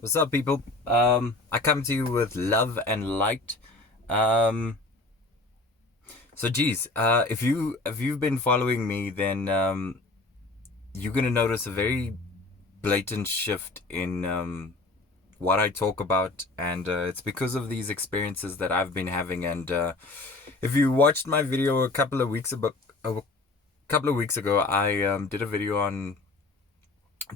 What's up, people? I come to you with love and light. Um, geez, if you've been following me, then you're gonna notice a very blatant shift in what I talk about, and it's because of these experiences that I've been having. And if you watched my video a couple of weeks ago, I did a video on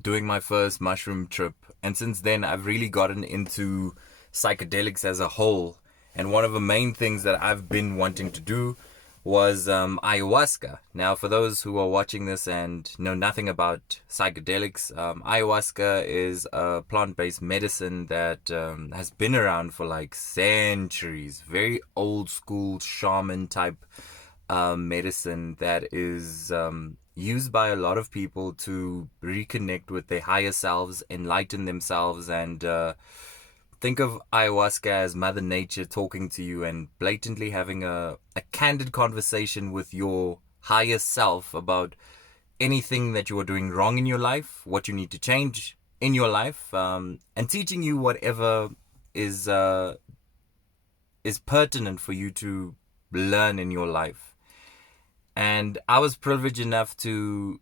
doing my first mushroom trip. And since then, I've really gotten into psychedelics as a whole. And one of the main things that I've been wanting to do was ayahuasca. Now, for those who are watching this and know nothing about psychedelics, ayahuasca is a plant based medicine that has been around for like centuries. Very old school shaman type medicine that is used by a lot of people to reconnect with their higher selves, enlighten themselves, and think of ayahuasca as Mother Nature talking to you and blatantly having a candid conversation with your higher self about anything that you are doing wrong in your life, what you need to change in your life, and teaching you whatever is uh, is pertinent for you to learn in your life. And I was privileged enough to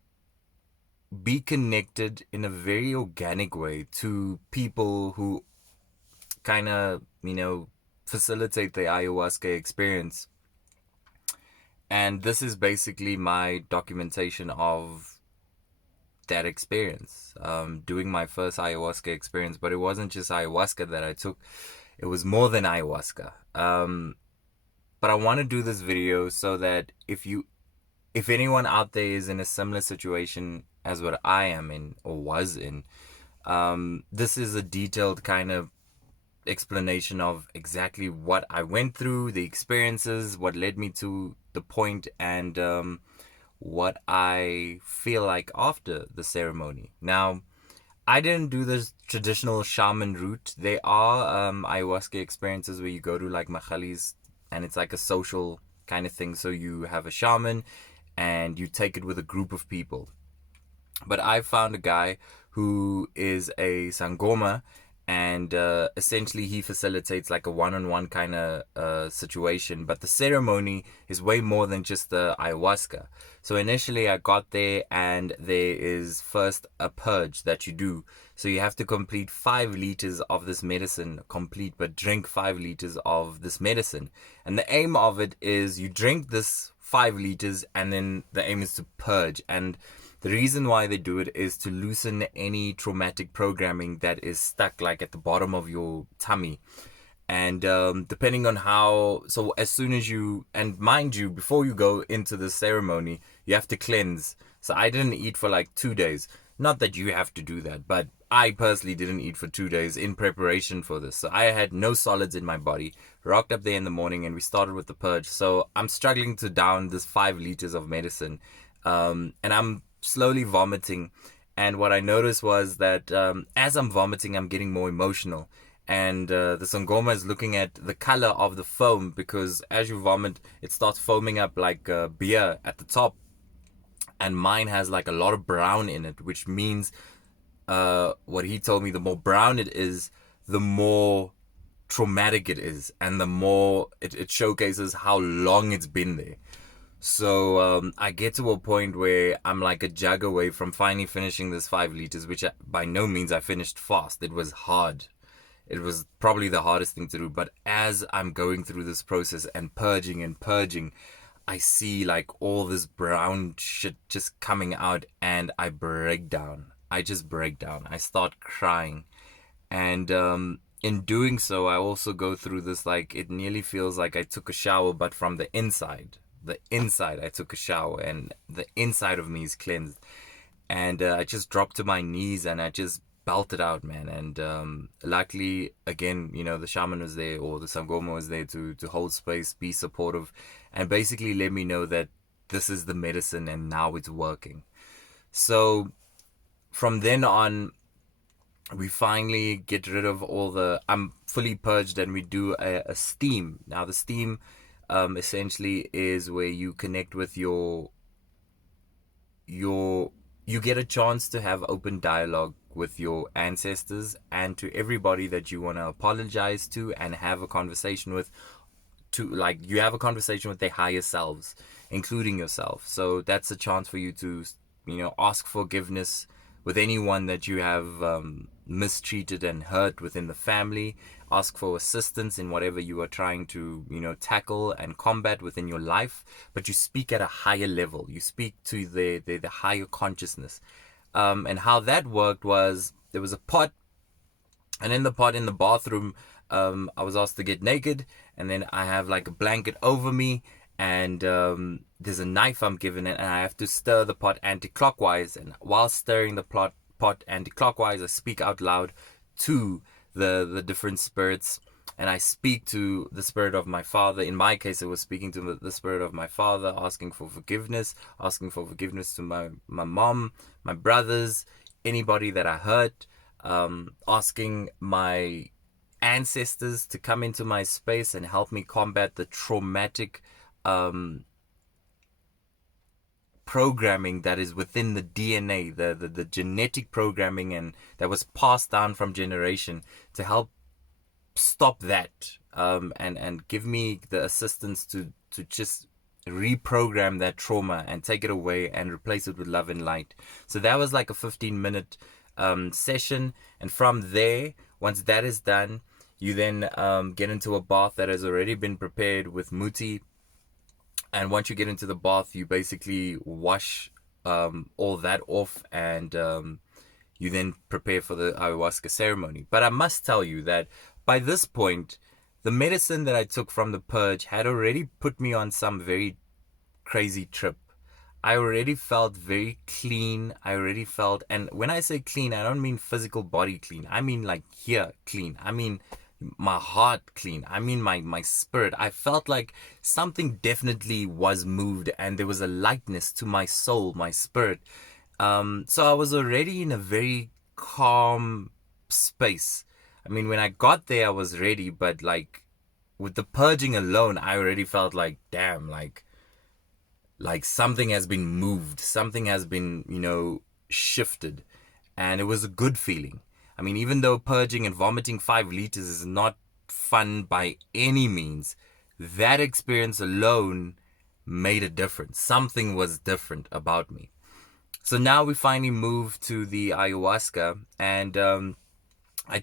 be connected in a very organic way to people who kind of, facilitate the ayahuasca experience. And this is basically my documentation of that experience, doing my first ayahuasca experience. But it wasn't just ayahuasca that I took, it was more than ayahuasca. But I want to do this video so that if anyone out there is in a similar situation as what I am in or was in, this is a detailed kind of explanation of exactly what I went through, the experiences, what led me to the point, and what I feel like after the ceremony. Now, I didn't do this traditional shaman route. There are ayahuasca experiences where you go to like machalis and it's like a social kind of thing. So you have a shaman and you take it with a group of people. But I found a guy who is a sangoma, and essentially he facilitates like a one-on-one kind of situation. But the ceremony is way more than just the ayahuasca. So initially I got there, and there is first a purge that you do. So you have to complete 5 liters of this medicine, but drink 5 liters of this medicine. And the aim of it is you drink this 5 liters, and then the aim is to purge. And the reason why they do it is to loosen any traumatic programming that is stuck like at the bottom of your tummy. And depending on how, so as soon as you, and mind you, before you go into the ceremony, you have to cleanse. So I didn't eat for like 2 days. Not that you have to do that, but I personally didn't eat for 2 days in preparation for this. So I had no solids in my body. Rocked up there in the morning and we started with the purge. So I'm struggling to down this 5 liters of medicine. And I'm slowly vomiting. And what I noticed was that as I'm vomiting, I'm getting more emotional. And the Sangoma is looking at the color of the foam, because as you vomit, it starts foaming up like beer at the top. And mine has like a lot of brown in it, which means what he told me, the more brown it is, the more traumatic it is, and the more it showcases how long it's been there. So I get to a point where I'm like a jug away from finally finishing this 5 liters, which by no means I finished fast. It was hard. It was probably the hardest thing to do. But as I'm going through this process and purging, I see like all this brown shit just coming out, and I break down. I just break down. I start crying. And in doing so, I also go through this, like, it nearly feels like I took a shower, but from the inside. The inside, I took a shower, and the inside of me is cleansed. And I just dropped to my knees and I just belted out, man. And luckily, again, the shaman was there, or the sangoma was there to hold space, be supportive, and basically let me know that this is the medicine and now it's working. So from then on, we finally get rid of I'm fully purged, and we do a steam. Now the steam essentially is where you connect with you get a chance to have open dialogue with your ancestors and to everybody that you want to apologize to and have a conversation with, to like you have a conversation with their higher selves, including yourself. So that's a chance for you to, ask forgiveness with anyone that you have mistreated and hurt within the family. Ask for assistance in whatever you are trying to, tackle and combat within your life. But you speak at a higher level. You speak to the higher consciousness. And how that worked was, there was a pot, and in the pot in the bathroom, I was asked to get naked, and then I have like a blanket over me, and there's a knife I'm given it, and I have to stir the pot anti-clockwise. And while stirring the pot anti-clockwise, I speak out loud to the different spirits, and I speak to the spirit of my father. In my case, it was speaking to the spirit of my father, asking for forgiveness to my mom, my brothers, anybody that I hurt, asking my ancestors to come into my space and help me combat the traumatic programming that is within the DNA, the genetic programming, and that was passed down from generation, to help stop that, and give me the assistance to just reprogram that trauma and take it away and replace it with love and light. So that was like a 15-minute session, and from there, once that is done, you then get into a bath that has already been prepared with muti. And once you get into the bath, you basically wash all that off, and you then prepare for the ayahuasca ceremony. But I must tell you that by this point, the medicine that I took from the purge had already put me on some very crazy trip. I already felt very clean. And when I say clean, I don't mean physical body clean. I mean like here clean. I mean my heart clean. I mean my spirit. I felt like something definitely was moved, and there was a lightness to my soul, my spirit. So I was already in a very calm space. I mean, when I got there, I was ready, but like with the purging alone, I already felt like, damn, like something has been moved, something has been, shifted, and it was a good feeling. I mean, even though purging and vomiting 5 liters is not fun by any means, that experience alone made a difference. Something was different about me. So now we finally moved to the ayahuasca, and I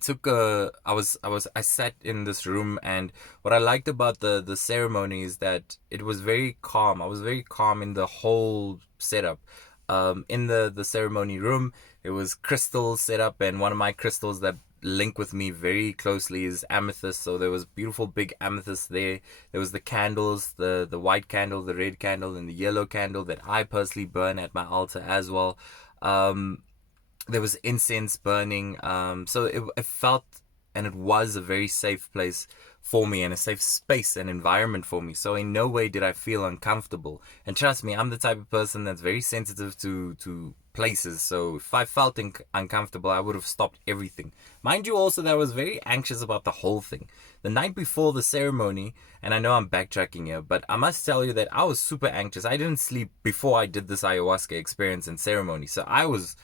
sat in this room, and what I liked about the ceremony is that it was very calm. I was very calm in the whole setup. In the ceremony room, it was crystals set up, and one of my crystals that link with me very closely is amethyst. So there was beautiful big amethyst there. There was the candles, the white candle, the red candle, and the yellow candle that I personally burn at my altar as well. There was incense burning. So it felt, and it was a very safe place for me, and a safe space and environment for me. So in no way did I feel uncomfortable. And trust me, I'm the type of person that's very sensitive to places. So if I felt uncomfortable, I would have stopped everything. Mind you also that I was very anxious about the whole thing. The night before the ceremony, and I know I'm backtracking here, but I must tell you that I was super anxious. I didn't sleep before I did this ayahuasca experience and ceremony. So I was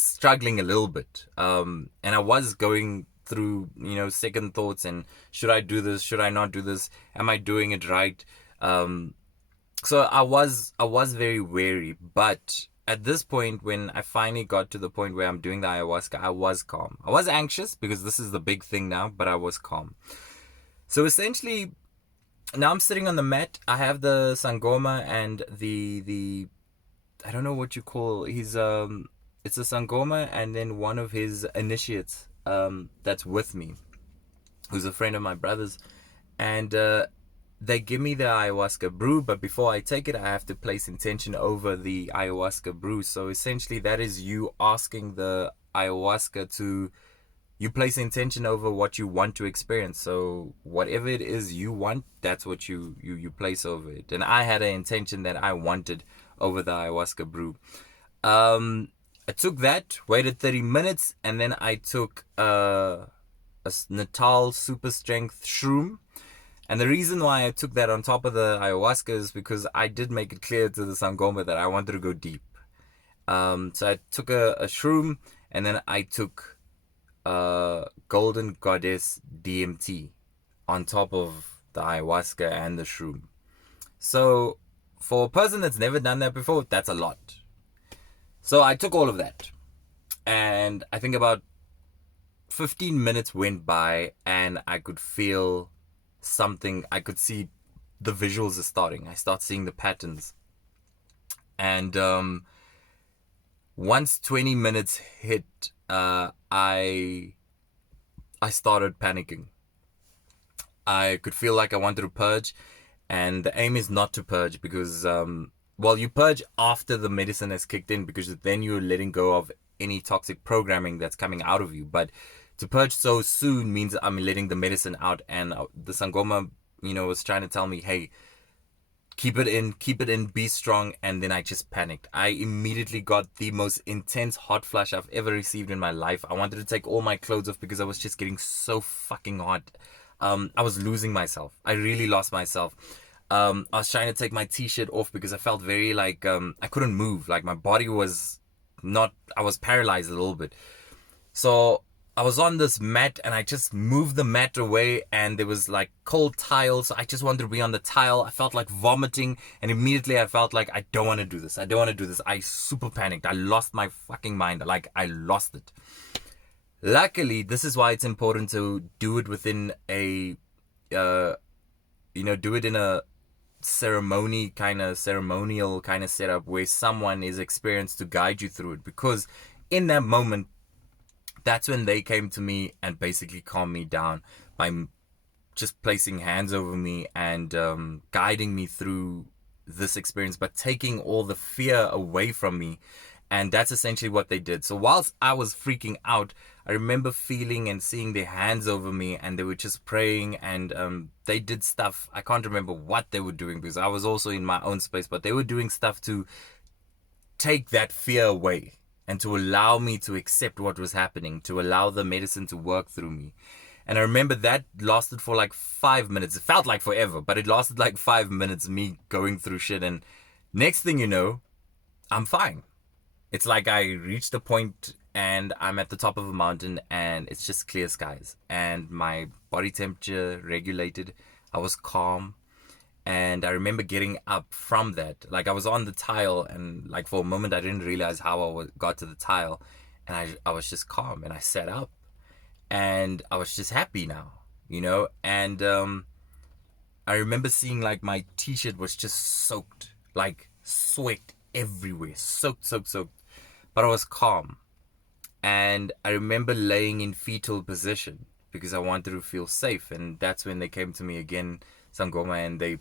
struggling a little bit. And I was going through, second thoughts, and should I do this? Should I not do this? Am I doing it right? So I was very wary, but at this point, when I finally got to the point where I'm doing the ayahuasca, I was calm. I was anxious because this is the big thing now, but I was calm. So essentially, now I'm sitting on the mat. I have the Sangoma and the I don't know what you call. It's a Sangoma and then one of his initiates that's with me, who's a friend of my brother's, and they give me the ayahuasca brew, but before I take it, I have to place intention over the ayahuasca brew. So essentially, that is you asking the ayahuasca to, you place intention over what you want to experience. So whatever it is you want, that's what you place over it. And I had an intention that I wanted over the ayahuasca brew. I took that, waited 30 minutes, and then I took a Natal super strength shroom. And the reason why I took that on top of the ayahuasca is because I did make it clear to the Sangoma that I wanted to go deep. So I took a shroom, and then I took Golden Goddess DMT on top of the ayahuasca and the shroom. So for a person that's never done that before, that's a lot. So I took all of that, and I think about 15 minutes went by, and I could feel something. I could see the visuals are starting. I start seeing the patterns. And once 20 minutes hit, I started panicking. I could feel like I wanted to purge, and the aim is not to purge because, you purge after the medicine has kicked in, because then you're letting go of any toxic programming that's coming out of you. But to purge so soon means I'm letting the medicine out, and the Sangoma, was trying to tell me, hey, keep it in, be strong. And then I just panicked. I immediately got the most intense hot flush I've ever received in my life. I wanted to take all my clothes off because I was just getting so fucking hot. I was losing myself. I really lost myself. I was trying to take my t-shirt off because I felt very like, I couldn't move. Like my body was I was paralyzed a little bit. So I was on this mat, and I just moved the mat away, and there was like cold tiles. So I just wanted to be on the tile. I felt like vomiting, and immediately I felt like, I don't want to do this. I super panicked. I lost my fucking mind. Like I lost it. Luckily, this is why it's important to do it within a, do it in a ceremonial kind of setup where someone is experienced to guide you through it. Because in that moment, that's when they came to me and basically calmed me down by just placing hands over me and guiding me through this experience, but taking all the fear away from me. And that's essentially what they did. So whilst I was freaking out, I remember feeling and seeing their hands over me, and they were just praying, and they did stuff. I can't remember what they were doing because I was also in my own space, but they were doing stuff to take that fear away and to allow me to accept what was happening, to allow the medicine to work through me. And I remember that lasted for like 5 minutes. It felt like forever, but it lasted like 5 minutes, me going through shit. And next thing you know, I'm fine. It's like I reached a point and I'm at the top of a mountain and it's just clear skies. And my body temperature regulated. I was calm. And I remember getting up from that. Like I was on the tile, and like for a moment I didn't realize how I got to the tile. And I was just calm, and I sat up. And I was just happy now, And I remember seeing like my t-shirt was just soaked, like sweat everywhere, soaked. But I was calm. And I remember laying in fetal position because I wanted to feel safe. And that's when they came to me again, Sangoma, and they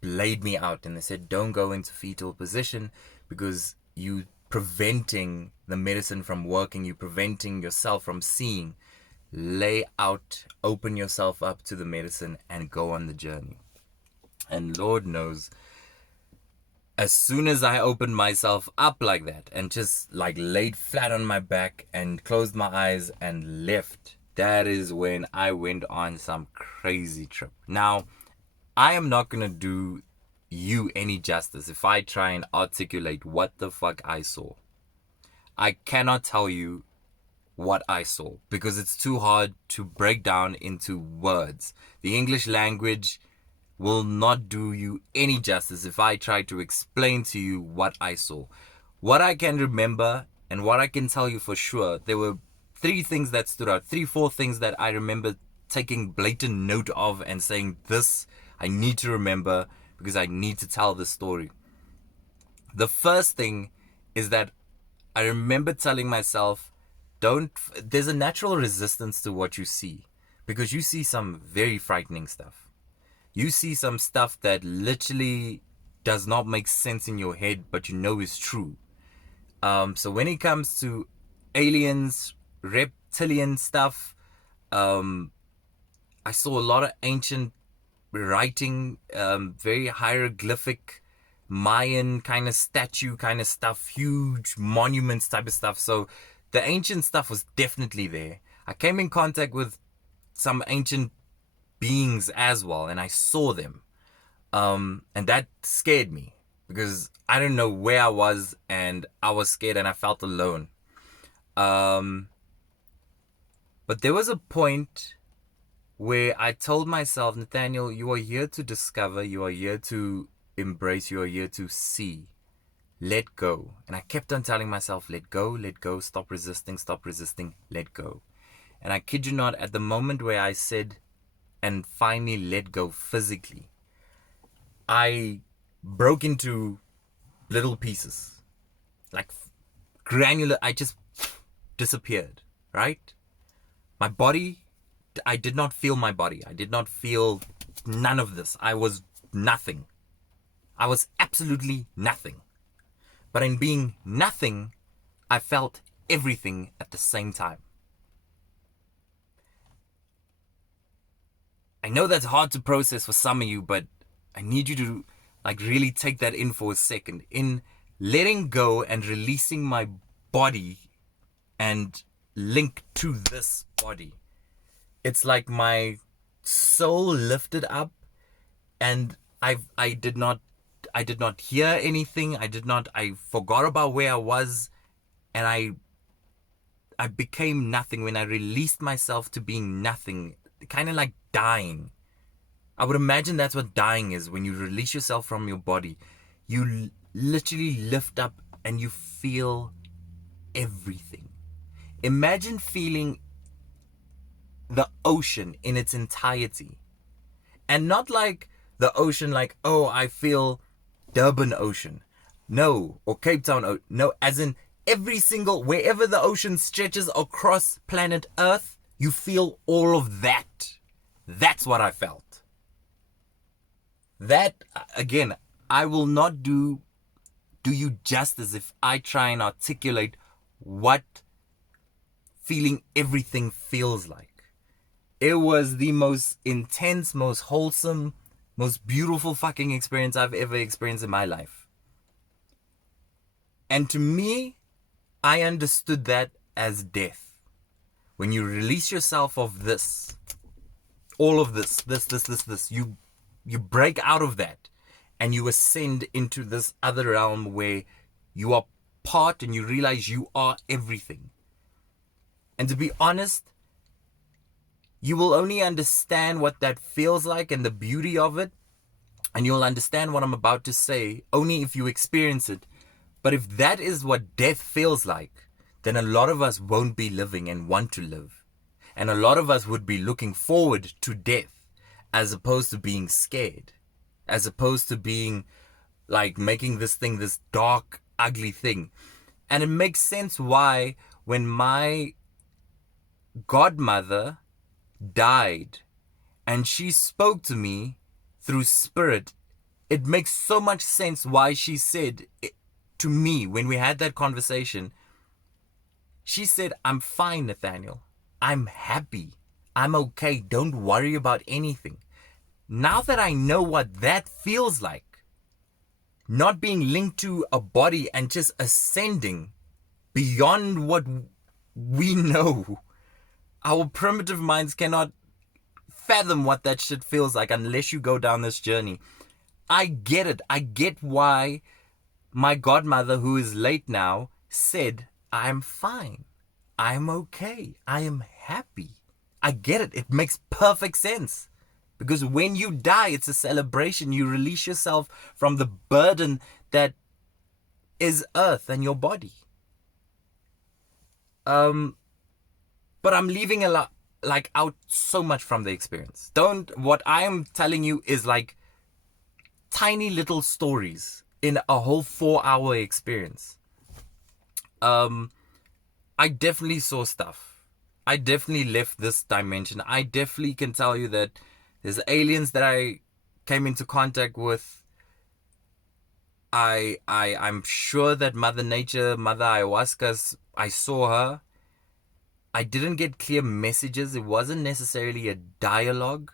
laid me out, and they said, don't go into fetal position because you preventing the medicine from working, you preventing yourself from seeing. Lay out, open yourself up to the medicine, and go on the journey. And Lord knows, as soon as I opened myself up like that and just like laid flat on my back and closed my eyes and left, that is when I went on some crazy trip. Now, I am not going to do you any justice if I try and articulate what the fuck I saw. I cannot tell you what I saw because it's too hard to break down into words. The English language will not do you any justice if I try to explain to you what I saw. What I can remember and what I can tell you for sure, there were 3 things that stood out, 4 things that I remember taking blatant note of and saying, this I need to remember because I need to tell this story. The first thing is that I remember telling myself, there's a natural resistance to what you see because you see some very frightening stuff. You see some stuff that literally does not make sense in your head, but is true. So when it comes to aliens, reptilian stuff, I saw a lot of ancient writing, very hieroglyphic, Mayan kind of statue kind of stuff, huge monuments type of stuff. So the ancient stuff was definitely there. I came in contact with some ancient beings as well, and I saw them. And that scared me because I didn't know where I was, and I was scared and I felt alone. But there was a point where I told myself, Nathaniel, you are here to discover, you are here to embrace, you are here to see. Let go. And I kept on telling myself, let go, stop resisting, let go. And I kid you not, at the moment where I said and finally let go physically, I broke into little pieces. Like granular, I just disappeared, right? My body, I did not feel my body. I did not feel none of this. I was nothing. I was absolutely nothing. But in being nothing, I felt everything at the same time. I know that's hard to process for some of you, but I need you to really take that in for a second. In letting go and releasing my body and link to this body, it's like my soul lifted up, and I did not hear anything. I forgot about where I was, and I became nothing when I released myself to being nothing, kind of like dying. I would imagine that's what dying is. When you release yourself from your body, you literally lift up and you feel everything. Imagine feeling the ocean in its entirety, and not like the ocean like, oh, I feel Durban Ocean, no, or Cape Town, no, as in every single, wherever the ocean stretches across planet Earth, you feel all of that. That's what I felt. That, again, I will not do you justice if I try and articulate what feeling everything feels like. It was the most intense, most wholesome, most beautiful fucking experience I've ever experienced in my life. And to me, I understood that as death. When you release yourself of this, all of this, you break out of that and you ascend into this other realm where you are part and you realize you are everything. And to be honest, you will only understand what that feels like and the beauty of it, and you'll understand what I'm about to say only if you experience it. But if that is what death feels like, then a lot of us won't be living and want to live. And a lot of us would be looking forward to death as opposed to being scared, as opposed to being like making this thing this dark, ugly thing. And it makes sense why when my godmother died and she spoke to me through spirit, it makes so much sense why she said to me when we had that conversation, she said, I'm fine, Nathaniel. I'm happy. I'm okay. Don't worry about anything. Now that I know what that feels like, not being linked to a body and just ascending beyond what we know, our primitive minds cannot fathom what that shit feels like unless you go down this journey. I get it. I get why my godmother, who is late now, said, I'm fine. I'm okay. I am happy. I get it. It makes perfect sense. Because when you die, it's a celebration. You release yourself from the burden that is earth and your body. But I'm leaving a lot, out so much from the experience. What I am telling you is like tiny little stories in a whole 4-hour experience. I definitely saw stuff. I definitely left this dimension. I definitely can tell you that there's aliens that I came into contact with. I'm sure that Mother Nature, Mother Ayahuasca, I saw her. I didn't get clear messages. It wasn't necessarily a dialogue,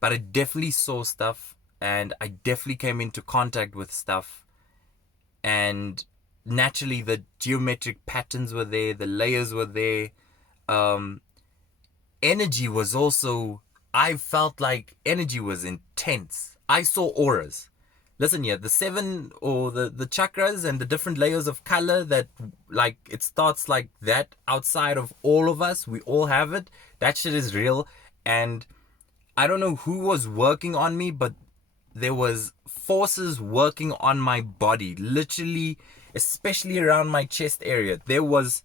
but I definitely saw stuff, and I definitely came into contact with stuff. And naturally, the geometric patterns were there, the layers were there. Energy was also, I felt like energy was intense. I saw auras. listen here, the seven or the chakras and the different layers of color that, like, it starts like that outside of all of us. We all have it. That shit is real. And I don't know who was working on me, but there was forces working on my body, literally, especially around my chest area. There was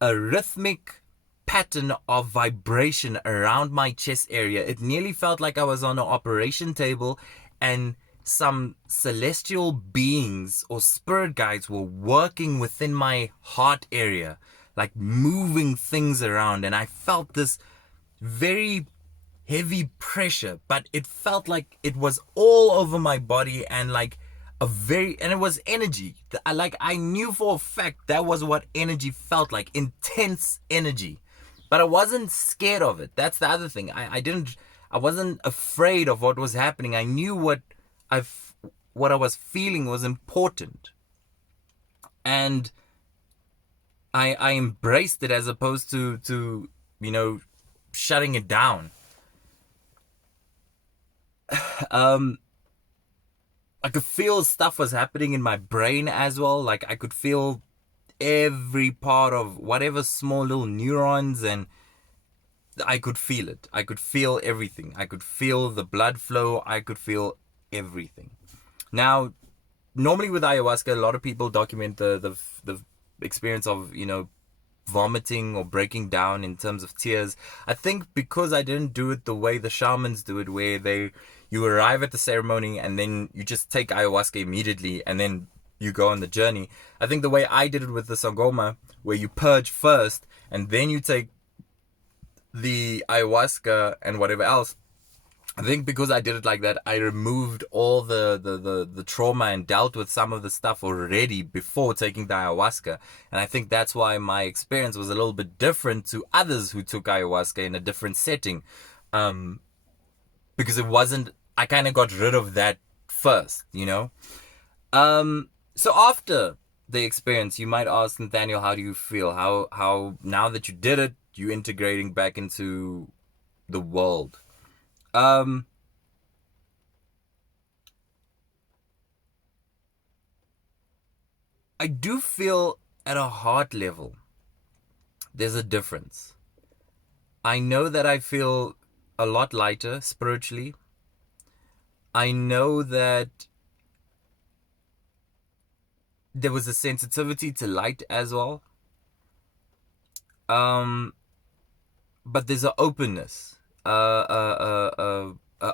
a rhythmic pattern of vibration around my chest area. It nearly felt like I was on an operation table and some celestial beings or spirit guides were working within my heart area, like moving things around. And I felt this very heavy pressure, but it felt like it was all over my body, and like and it was energy. I knew for a fact that was what energy felt like, intense energy. But I wasn't scared of it. That's the other thing. I wasn't afraid of what was happening. I knew what I was feeling was important. And I embraced it as opposed to shutting it down. I could feel stuff was happening in my brain as well. Like, I could feel every part of whatever small little neurons, and I could feel it. I could feel everything. I could feel the blood flow. I could feel everything. Now, normally with ayahuasca, a lot of people document the experience of, vomiting or breaking down in terms of tears. I think because I didn't do it the way the shamans do it, where you arrive at the ceremony and then you just take ayahuasca immediately and then you go on the journey. I think the way I did it with the sangoma, where you purge first and then you take the ayahuasca and whatever else, I think because I did it like that, I removed all the trauma and dealt with some of the stuff already before taking the ayahuasca. And I think that's why my experience was a little bit different to others who took ayahuasca in a different setting. Because I kind of got rid of that first, So after the experience, you might ask, Nathaniel, how do you feel? How now that you did it, you integrating back into the world? I do feel at a heart level there's a difference. I know that I feel a lot lighter spiritually. I know that there was a sensitivity to light as well. But there's an openness.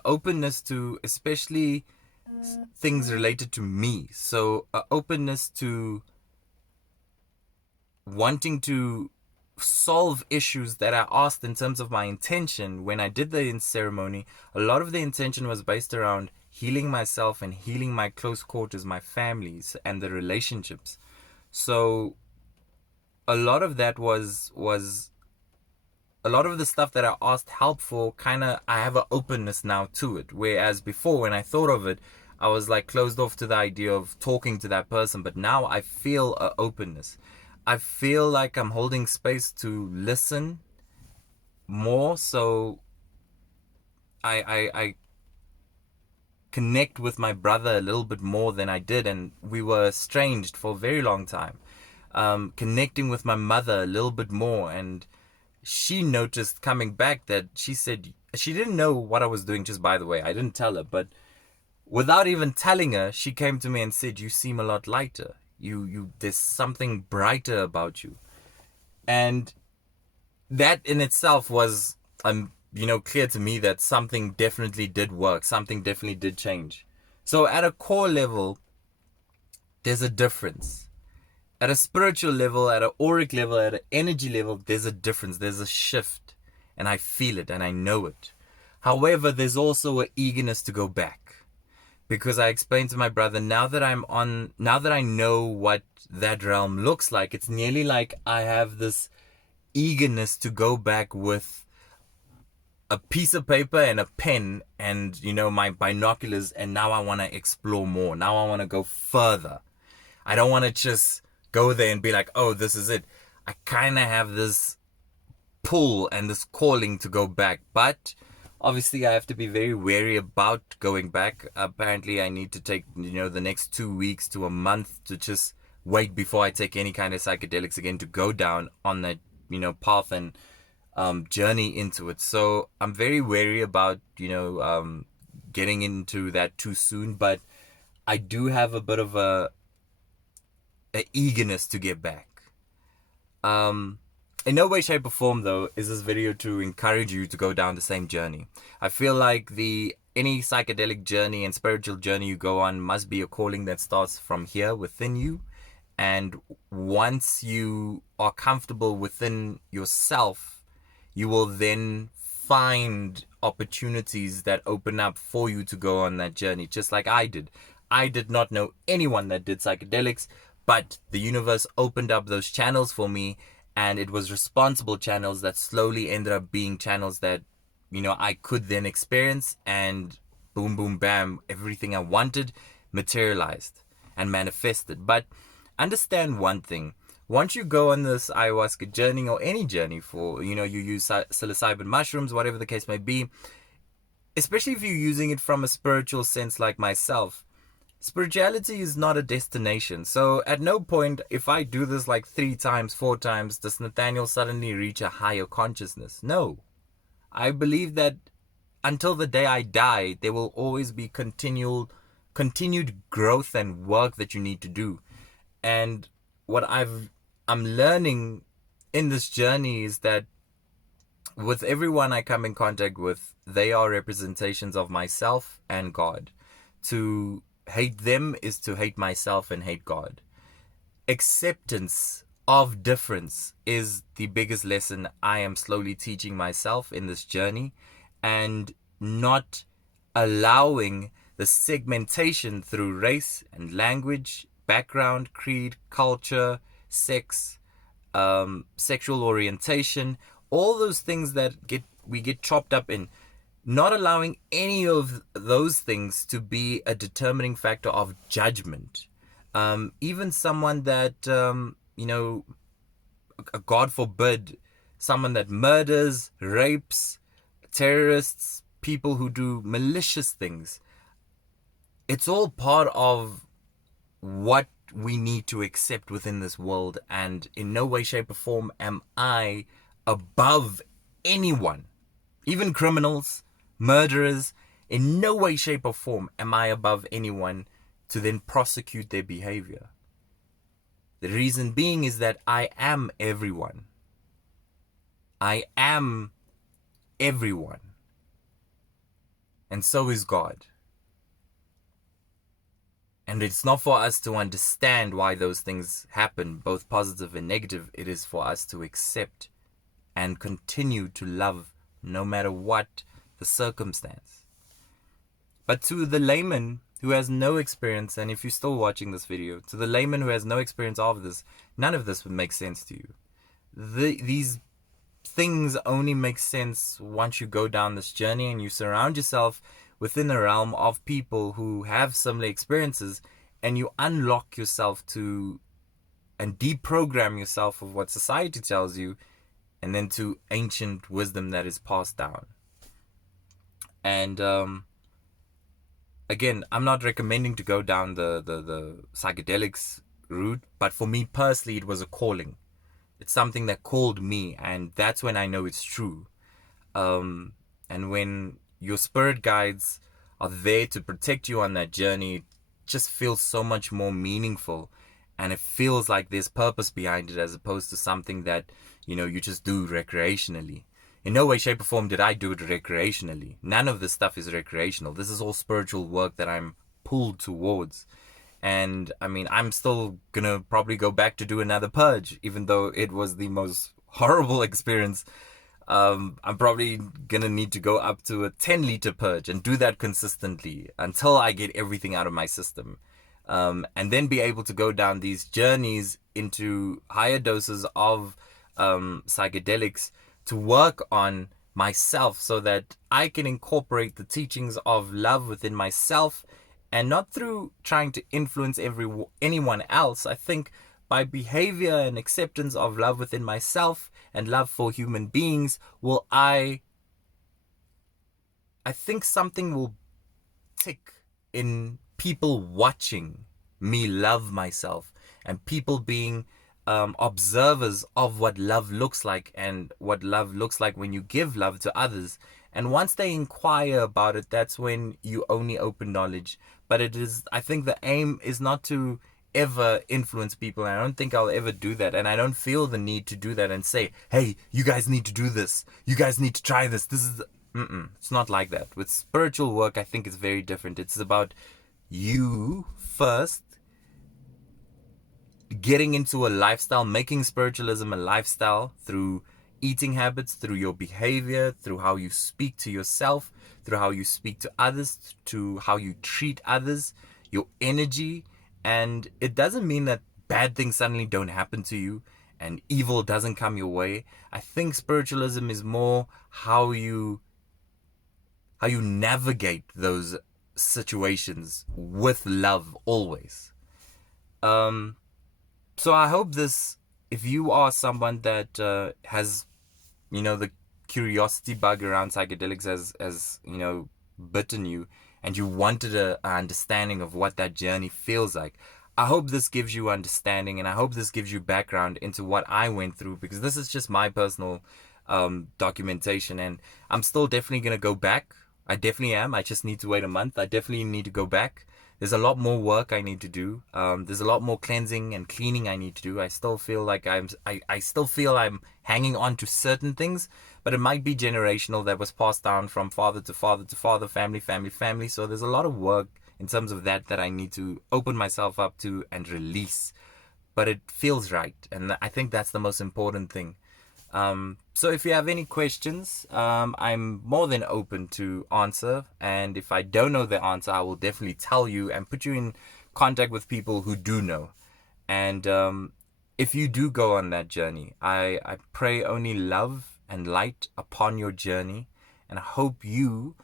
Openness to especially things related to me. So openness to wanting to solve issues that I asked in terms of my intention. When I did the ceremony, a lot of the intention was based around healing myself and healing my close quarters, my families, and the relationships. So a lot of that was a lot of the stuff that I asked help for, I have an openness now to it. Whereas before, when I thought of it, I was like closed off to the idea of talking to that person. But now I feel an openness. I feel like I'm holding space to listen more. So I connect with my brother a little bit more than I did. And we were estranged for a very long time. Connecting with my mother a little bit more, and she noticed coming back that she said she didn't know what I was doing, just by the way. I didn't tell her, but without even telling her, she came to me and said, "You seem a lot lighter. There's something brighter about you." And that in itself was, clear to me that something definitely did work. Something definitely did change. So at a core level, there's a difference. At a spiritual level, at an auric level, at an energy level, there's a difference. There's a shift. And I feel it and I know it. However, there's also an eagerness to go back. Because I explained to my brother, now that I know what that realm looks like, it's nearly like I have this eagerness to go back with a piece of paper and a pen and, my binoculars, and now I want to explore more. Now I want to go further. I don't want to just go there and be like, oh, this is it. I kind of have this pull and this calling to go back. But obviously I have to be very wary about going back. Apparently I need to take, the next 2 weeks to a month to just wait before I take any kind of psychedelics again, to go down on that, path and journey into it. So I'm very wary about, getting into that too soon, but I do have a bit of a eagerness to get back. In no way, shape, or form, though, is this video to encourage you to go down the same journey. I feel like any psychedelic journey and spiritual journey you go on must be a calling that starts from here within you. And once you are comfortable within yourself, you will then find opportunities that open up for you to go on that journey, just like I did. I did not know anyone that did psychedelics, but the universe opened up those channels for me, and it was responsible channels that slowly ended up being channels that, I could then experience, and boom, boom, bam, everything I wanted materialized and manifested. But understand one thing. Once you go on this ayahuasca journey, or any journey for, you use psilocybin mushrooms, whatever the case may be, especially if you're using it from a spiritual sense like myself, spirituality is not a destination. So at no point, if I do this like 3 times, 4 times, does Nathaniel suddenly reach a higher consciousness? No. I believe that until the day I die, there will always be continued growth and work that you need to do. And what I'm learning in this journey is that with everyone I come in contact with, they are representations of myself and God. To hate them is to hate myself and hate God. Acceptance of difference is the biggest lesson I am slowly teaching myself in this journey, and not allowing the segmentation through race and language, background, creed, culture, sex, sexual orientation, all those things that we get chopped up in. Not allowing any of those things to be a determining factor of judgment. Even someone that, God forbid, someone that murders, rapes, terrorists, people who do malicious things. It's all part of what we need to accept within this world, and in no way, shape, or form am I above anyone. Even criminals, murderers, in no way, shape, or form am I above anyone to then prosecute their behavior. The reason being is that I am everyone. I am everyone. And so is God. And it's not for us to understand why those things happen, both positive and negative. It is for us to accept and continue to love no matter what the circumstance. But to the layman who has no experience, and if you're still watching this video, to the layman who has no experience of this, none of this would make sense to you. These things only make sense once you go down this journey and you surround yourself within a realm of people who have similar experiences, and you unlock yourself to and deprogram yourself of what society tells you, and then to ancient wisdom that is passed down. And again, I'm not recommending to go down the psychedelics route, but for me personally, it was a calling. It's something that called me, and that's when I know it's true. And when your spirit guides are there to protect you on that journey, it just feels so much more meaningful, and it feels like there's purpose behind it, as opposed to something that, you just do recreationally. In no way, shape, or form did I do it recreationally. None of this stuff is recreational. This is all spiritual work that I'm pulled towards. And I mean, I'm still gonna probably go back to do another purge, even though it was the most horrible experience. I'm probably gonna need to go up to a 10-liter purge and do that consistently until I get everything out of my system. And then be able to go down these journeys into higher doses of psychedelics to work on myself, so that I can incorporate the teachings of love within myself, and not through trying to influence anyone else. I think by behavior and acceptance of love within myself and love for human beings, will I I think something will tick in people watching me love myself, and people being observers of what love looks like and what love looks like when you give love to others. And once they inquire about it, that's when you only open knowledge. But it is, I think the aim is not to ever influence people, and I don't think I'll ever do that, and I don't feel the need to do that and say, hey, you guys need to do this, you guys need to try this, this is it's not like that. With spiritual work, I think it's very different. It's about you first getting into a lifestyle, making spiritualism a lifestyle through eating habits, through your behavior, through how you speak to yourself, through how you speak to others, to how you treat others, your energy. And it doesn't mean that bad things suddenly don't happen to you and evil doesn't come your way. I think spiritualism is more how you navigate those situations with love always. So I hope this, if you are someone that has, the curiosity bug around psychedelics as bitten you, and you wanted a understanding of what that journey feels like, I hope this gives you understanding, and I hope this gives you background into what I went through, because this is just my personal documentation, and I'm still definitely going to go back. I definitely am. I just need to wait a month. I definitely need to go back. There's a lot more work I need to do. There's a lot more cleansing and cleaning I need to do. I still feel like I still feel I'm hanging on to certain things, but it might be generational, that was passed down from father to father to father, family. So there's a lot of work in terms of that I need to open myself up to and release. But it feels right, and I think that's the most important thing. So if you have any questions, I'm more than open to answer, and if I don't know the answer, I will definitely tell you and put you in contact with people who do know. And if you do go on that journey, I pray only love and light upon your journey, and I hope you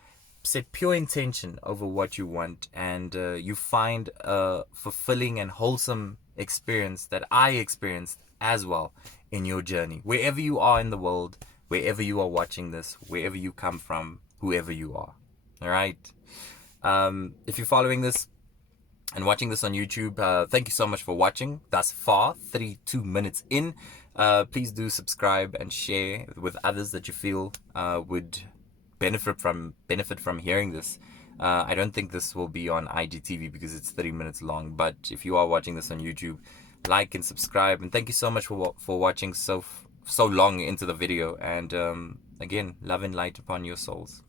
set pure intention over what you want, and you find a fulfilling and wholesome experience that I experienced as well in your journey, wherever you are in the world, wherever you are watching this, wherever you come from, whoever you are. All right. If you're following this and watching this on YouTube, thank you so much for watching thus far, 32 minutes in. Please do subscribe and share with others that you feel would benefit from hearing this. I don't think this will be on IGTV because it's 30 minutes long, but if you are watching this on YouTube, like and subscribe, and thank you so much for watching so long into the video, and again, love and light upon your souls.